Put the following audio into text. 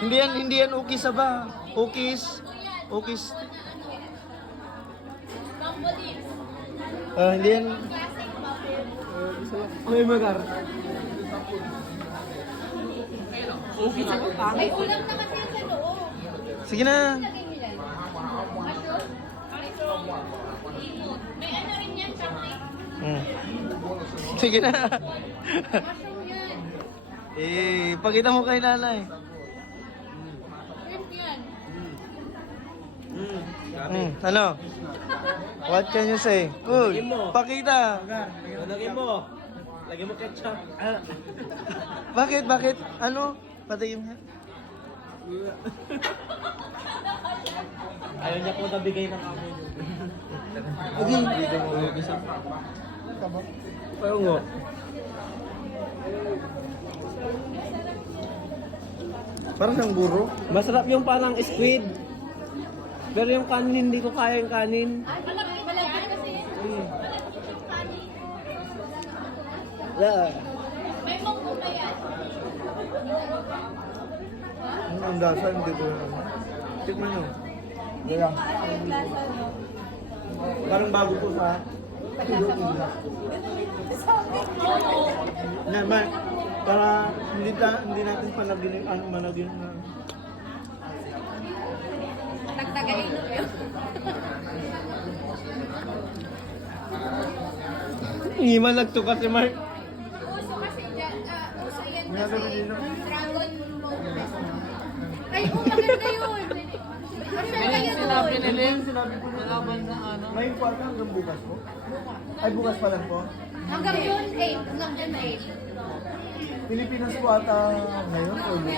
Hindi yan ukis ba? Ukis. Ukis. Hindi yan. May magar. May ulam na kasi sa loob. Sige na. Lagay niyo yan. Mushroom? Limon. May ano rin yan, chocolate? Sige na. Mushroom yan. Pakita mo kay nanay. Shrimp yan. Ano? What can you say? Uy, pakita. Lagyan mo. Lagyan mo ketchup. Bakit? Ano? Patayin mo. Ayaw niya po nabigay ng amoy. Dito mo ukis. Ayaw nga. Parang siyang guro. Masarap yung parang squid. Pero yung kanin, hindi ko kaya yung kanin. Ay, malaki kasi yan. Malaki yung kanin. Yeah. May munggo na yan. Ang lasa, hindi ko. Tikman nyo. Yeah. Yung lasa, no? Parang bago to sa... Lasa mo? Naman, para hindi natin panagin managin na... Nagtagain mo yun. Iman nagtuka si Mark. Uso kasi dyan, uso yan Meron kasi. din, no? Dragon boat. Ay, maganda yun. Masaya yun doon. Sinabi ko na may kwarta hanggang bukas po? Ay, bukas pa lang po? Hanggang June 8. Hanggang June 8. Pilipinas po ata ngayon o bukas?